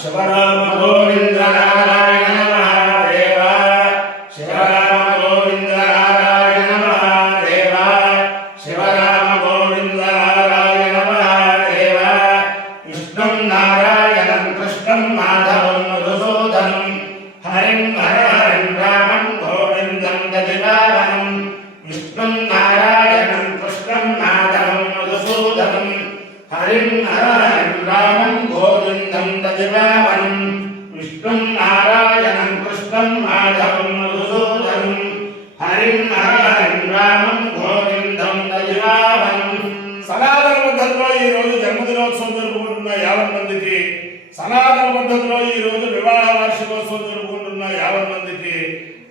శివరామ గోవింద నారాయణ మహాదేవ శివరామ గోవింద నారాయణ మహాదేవ శివరామ గోవింద నారాయణ మహాదేవ విష్ణుం నారాయణం కృష్ణం మాధవం మధుసూదనం హరిం హరిం రామం గోవిందం దదివాహనం విష్ణుం నారాయణం కృష్ణం మాధవం మధుసూదనం హరిం హరిం రామం గోవిందం దదివాహనం విష్ణుం నారాయణం కృష్ణం మాధవం మధుసూదనం హరిం హరిం రామం గోవిందం దదివాహనం. సనాతన పద్ధతిలో ఈ రోజు జన్మదినోత్సవం జరుపుకుంటున్న 50 మందికి, సనాతన పద్ధతిలో ఈ రోజు వివాహ వార్షికోత్సవం జరుపుకుంటున్న 50 మందికి,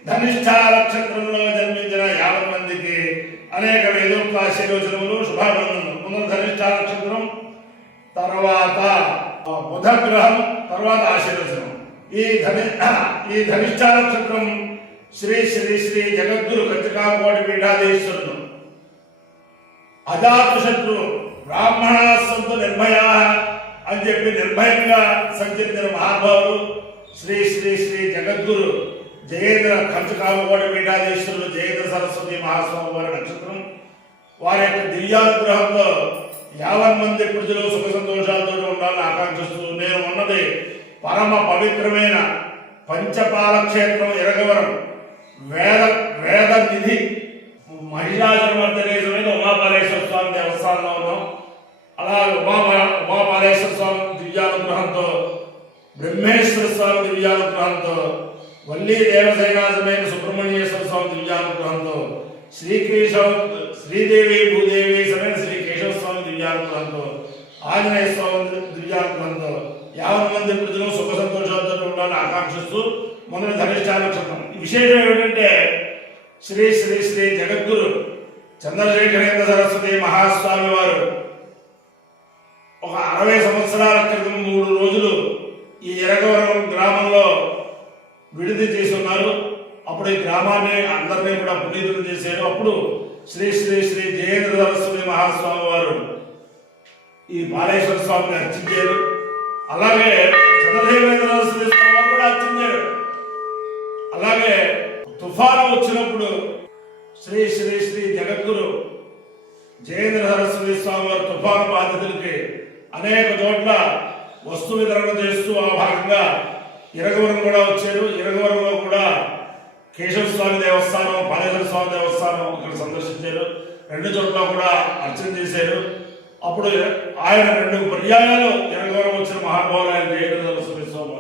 ధనిష్ఠ నక్షత్రంలో జన్మించిన 50 మందికి అనేక వేదోక్త ఆశీర్వచనములు శుభాభినందనలు. ముందు ధనిష్ఠ నక్షత్రం, తర్వాత బుధగ్రహం, తర్వాత ఆశీర్వచనం. ఈ ధనిష్ఠ నక్షత్రం శ్రీ శ్రీ శ్రీ జగద్గురు కంచికాకోటి పీఠాధీశ్వరుడు అజాతశత్రు బ్రాహ్మణ సంతు నిర్భయ అని చెప్పి నిర్భయంగా సంచరించిన మహాభావుడు శ్రీ శ్రీ శ్రీ జగద్గురు జయేంద్ర కంచికాకోటి పీఠాధీశ్వరుడు జయేంద్ర సరస్వతి మహాస్వామి వారి నక్షత్రం. వారి యొక్క దివ్యానుగ్రహంతో 50 మంది ప్రజలు సుఖ సంతోషాలతో ఉండాలని ఆకాంక్షిస్తూ నేను ఉన్నది పరమ పవిత్రమైన పంచపాల క్షేత్రం ఇరగవరం వేద నిధి మహిళా జన్మర్థనేశ్వర ఉమాపాలేశ్వర స్వామి దేవస్థానంలో ఉన్నాం. అలాగే ఉమాపాలేశ్వర స్వామి దివ్యానుగ్రహంతో, బ్రహ్మేశ్వర స్వామి దివ్యానుగ్రహంతో, వల్లీ దేవసేనాసమైన సుబ్రహ్మణ్యేశ్వర స్వామి దివ్యానుగ్రహంతో, శ్రీదేవి భూదేవి సమేత శ్రీ కేశవ స్వామి దివ్యానుగ్రహంతో, ఆంజనేయ స్వామి దివ్యానుగ్రహంతో 50 మంది ప్రజలు సుఖ సంతోషాలతో ఉండాలని ఆకాంక్షిస్తూ మొదటి ధనిష్ఠ నక్షత్రం. విశేషం ఏమిటంటే శ్రీ శ్రీ శ్రీ జగద్గురు చంద్రశేఖరేంద్ర సరస్వతి మహాస్వామి వారు ఒక 60 సంవత్సరాల క్రితం 3 రోజులు ఈ ఎరగవరం గ్రామంలో విడిది చేసి ఉన్నారు. అప్పుడు ఈ గ్రామాన్ని అందరినీ కూడా పునీతులు చేశారు. అప్పుడు శ్రీ శ్రీ శ్రీ జయేంద్ర సరస్వతి మహాస్వామి వారు ఈ బాలేశ్వర స్వామిని అర్చించారు. అలాగే చంద్రశేఖరేంద్ర సరస్వతి స్వామి వారు కూడా అర్చించారు. అలాగే తుఫాను వచ్చినప్పుడు శ్రీ శ్రీ శ్రీ జగద్గురు జయేంద్ర సరస్వతి స్వామి వారు తుఫాను బాధితులకి అనేక చోట్ల వస్తు వితరణ చేస్తూ ఆ భాగంగా ఇరగవరం కూడా వచ్చారు. ఇరగవరంలో కూడా కేశవ స్వామి దేవస్థానం, పాలేశ్వర స్వామి దేవస్థానం ఇక్కడ సందర్శించారు. 2 చోట్ల కూడా అర్చన చేశారు. అప్పుడు ఆయన 2 పర్యాయాలు ఇరగవరం వచ్చిన మహానుభావులు ఆయన జయేంద్ర సరస్వతి స్వామి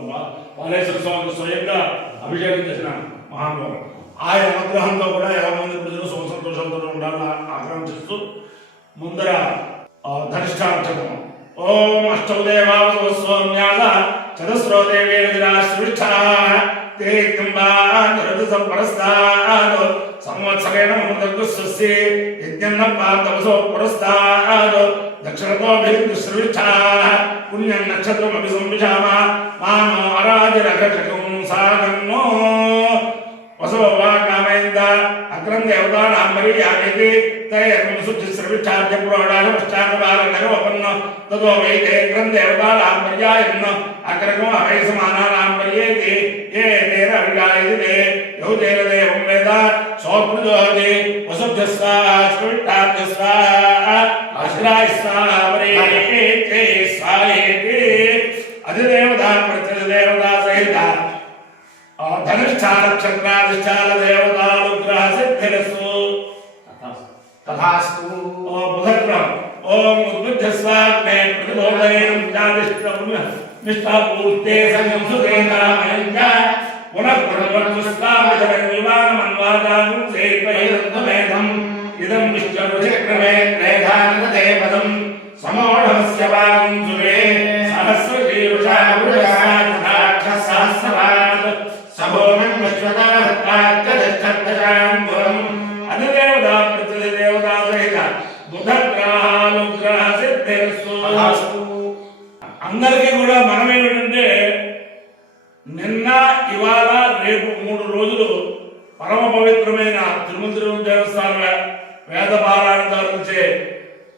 పాలేశ్వర స్వామికి స్వయంగా అభిషేకం చేసిన మహానుభావులు. ఆయన అనుగ్రహంతో కూడా 50 మంది ప్రజలు సుఖ సంతోషంతో ఉండాలని ఆకాంక్షిస్తూ ముందర ధనిష్ఠ నక్షత్రం. ఓం అష్టౌ దేవావసో సౌమ్యాద చతుస్రో దేవేర్విరాశ్రిష్ఠా తే కింబాంతరదు సంపరస్తాద్ సంవత్సరేణ మృతగుస్సస్సి యజ్ఞం పార్థవసో పురస్తాద్ దక్షిణతో భిర్దుశ్రిష్ఠా పుణ్యం నక్షత్రం అభిసంవిషామ మానో అరాజరఘటకం సాగన్నో వసవ కామేంద అగ్రం దేవతానాం మర్యాదేతి తైర్ముసుశ్రవిష్ఠాద్య పురోడాగమష్టాగవాలనగవపన్న తదో వైతే అగ్రం దేవతానాం మర్యాయన్న అగ్రగం అవై సమానానాం మర్యేతి ఏ తేన అవిగాయతే యౌతేన దేవం వేద సోప్రజోహతి వసుభ్యస్వాహ స్విష్టాభ్యస్వాహ అశ్రాయస్వాహ వరేతే స్వాయేతి అధిదేవతా ప్రత్యధిదేవతా సహిత ధనిష్ఠ నక్షత్రాధిష్టాన దేవతానుగ్రహ సిద్ధిరస్తు తథాస్తు. బుధగ్రహం. ఓం ఉద్బుద్ధస్వాగ్నే ప్రతిబోధయేన నిష్ఠాపూర్తే సంగం సుదేనామయంచ పునః పునర్వత్స్వామితమన్వానమన్వాదానం సేపైరంతమేధం ఇదం విష్ణుచక్రమే త్రేధానదే పదం సమోఢమస్య వాగం సురే సహస్రశీర్షా వృషాక్షసహస్రవాద్ సభోమం విశ్వదాహత్తాచ్చదష్టం అధిదేవతా ప్రతిదేవతా సహిత బుధగ్రహానుగ్రహ సిద్ధిరస్తు. అందరికీ కూడా మనం ఏమిటంటే నిన్న ఇవాళ రేపు 3 రోజులు పరమ పవిత్రమైన తిరుమల దేవస్థానం వేద పారాయణ జరిపించే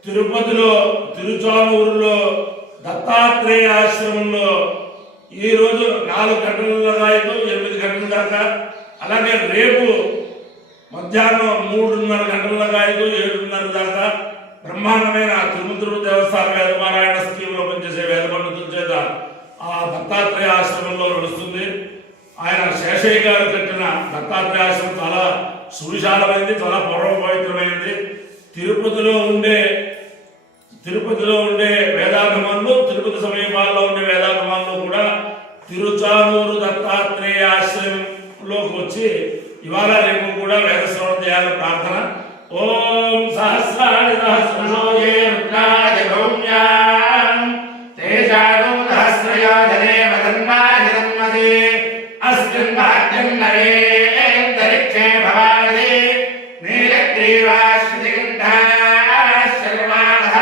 తిరుపతిలో తిరుచానూరులో దత్తాత్రేయ ఆశ్రమంలో ఈ రోజు 4 గంటలుగా 8 గంటల దాకా, అలాగే రేపు మధ్యాహ్నం 3:30 గంటలుగా 7:30 దాకా బ్రహ్మాండమైన తిరుమల దేవస్థాన వేదపారాయణ స్కీమ్లో పనిచేసే వేద పండితుల చేత ఆ దత్తాత్రేయ ఆశ్రమంలో నడుస్తుంది. ఆయన శేషయ్య గారు కట్టిన దత్తాత్రేయ ఆశ్రమం చాలా సువిశాలమైనది, చాలా పవిత్రమైనది. తిరుపతిలో ఉండే వేదాభిమానులు, తిరుపతి సమీపాల్లో ఉండే వేదాభిమానులు కూడా తిరుచానూరు దత్తాత్రేయ ఆశ్రమంలోకి వచ్చి ఇవాళ రేపు కూడా వేద శ్రవణం చేయాలని ప్రార్థన. ఓం సహస్రాణి సహస్రశోజే రుద్రాయ భౌమ్యాం తేజాను సహస్రయోధనే వదన్మాని జన్మదే అస్మిన్ భాగ్యం నరేందరిక్షే భవాని నీలగ్రీవాశ్రితిగంధా శర్వాణః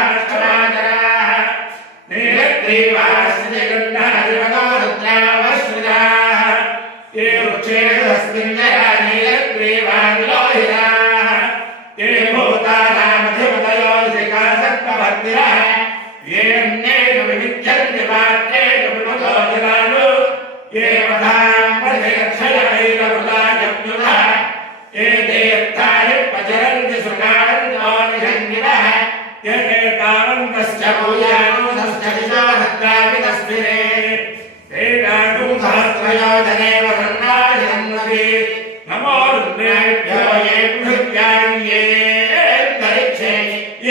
నీలగ్రీవాశ్రితిగంధా దివదో రుద్రావశ్రితాః ఏ వృక్షేణస్మిన్ నీలగ్రీవానిలోహితాః ఏ భూతానామధిపతయో దికాసత్వభక్తిరః ఏ అన్యేషు వివిధ్యంతి పాత్రేషు విముఖో జనాలు ఏ వధాం ప్రతిరక్షయైరవృతాజప్యుధః ఏ దేత్తాని ప్రచరంతి సుఖానందో నిషంగినః ఏ ఏతావంతశ్చ భూయానుధశ్చ దిశో హత్రావితస్మిరే తేజాను సహస్రయోజనే వసన్నాని సన్నది నమో రుద్రేభ్యో ఏ పృథివ్యాం ఏ అంతరిక్షే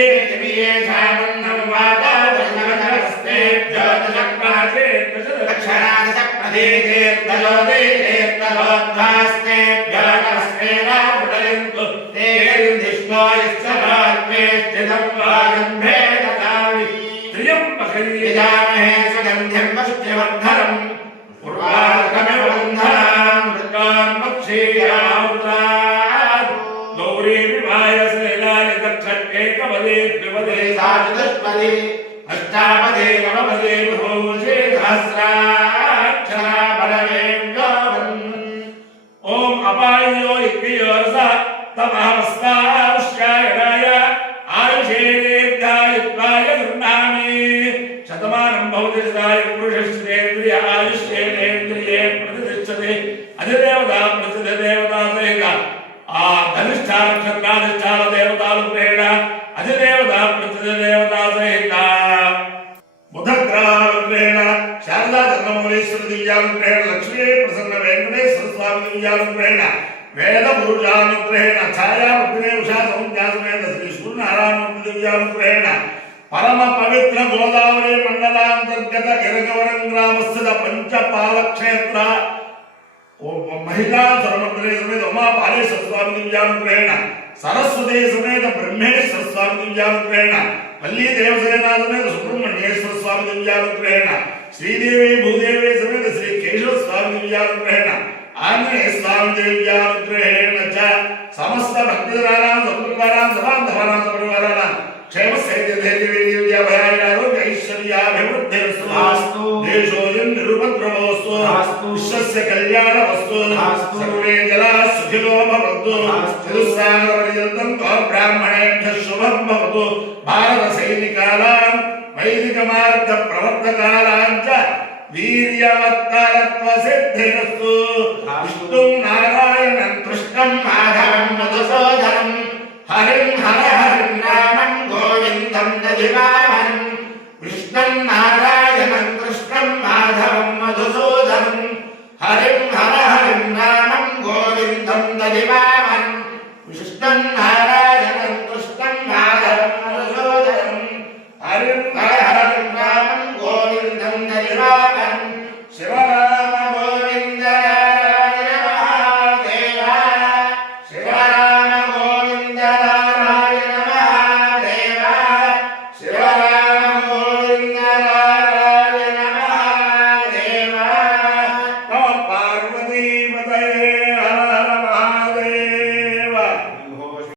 ఏ దివ్యే శామన్నం వాతావరణమస్తేభ్యో దశప్రాచే దశదక్షరాదశ ప్రదేశేర్దయోదేశేర్దయోద్వాస్తేభ్యో నమస్మేనాపుటయంతు తేరిందిష్ణో యశ్చరాత్మేష్టిదం వాగంభే దతావి త్ర్యంబకైర్యజామహే సుగంధిం పుష్టివర్ధనం ఉర్వారుకమివ బంధనాన్ మృగాన్ పక్షీయామృతాన్ గౌరీ వివాయ శైలాని దక్షేకపదే ద్విపదే సాచతుష్పదే అష్టాపదే నవపదే బహూషే సహస్రాక్షరా బలవేంగోవన్ ఓం అపాయో ఇక్యోరస తమహమస్తాశ్యాయనాయ ఆయుషే దీర్ఘాయుత్వాయ గృహ్ణామి శతమానం భవతి సదాయ పురుషశ్రేంద్రియ ఆయుష్యేంద్రియే ప్రతిష్టతే అధిదేవత ప్రతిదేవత సహిత ఆ ధనిష్ఠ నక్షత్రాధిష్టాన దేవతాలు ప్రేరణ అధిదేవత ప్రతిదేవత సహిత బుధగ్రహానుగ్రహేణ శారదా చంద్రమౌళీశ్వర దివ్యానుగ్రహేణ లక్ష్మీ ప్రసన్న వెంకటేశ్వర స్వామి దివ్యానుగ్రహేణ వేద పురుషానుగ్రహేణ ఛాయా పద్మినే ఉషా సౌంధ్యాసమేత శ్రీ సూర్యనారాయణ దివ్యానుగ్రహేణ పరమ పవిత్ర గోదావరి మండలాంతర్గత గిరగవరం గ్రామస్థిత పంచపాలక్షేత్ర మహిళా సర్వమంత్రే సమేత ఉమాపాలేశ్వర స్వామి దివ్యానుగ్రహేణ సరస్వతి సమేత బ్రహ్మేశ్వర స్వామి దివ్యానుగ్రహేణ మల్లీ దేవసేనా సమేత సుబ్రహ్మణ్యేశ్వర స్వామి దివ్యానుగ్రహేణ శ్రీదేవి భూదేవి సమేత శ్రీ కేశవ స్వామి దివ్యానుగ్రహేణ ఆంజనేయ స్వామి దివ్యానుగ్రహేణ చ సమస్త భక్తజనానాం సకుటుంబానాం సమాంధవానాం సపరివారాణాం క్షేమ ైశ్వర్యాభివృద్ధిరస్తు దేశోయం నిరుపద్రవస్తు విశ్వస్య కళ్యాణవస్తు సర్వే జలా సుఖినో భవంతు చతుస్సాగర పర్యంతం బ్రాహ్మణేభ్యః శుభం భవతు భారత సైనికానాం వైదిక మార్గ ప్రవర్తకానాం చ వీర్యవత్తారత్వ సిద్ధిరస్తు విష్ణుం నారాయణం కృష్ణం మాధవం మధుసూదనం హరిం హర హరిం రామం గోవిందం దధివామనం కృష్ణం నారాయణం కృష్ణం మాధవం మధుసూదనం హరిం హర హరిం రామం గోవిందం దధివామనం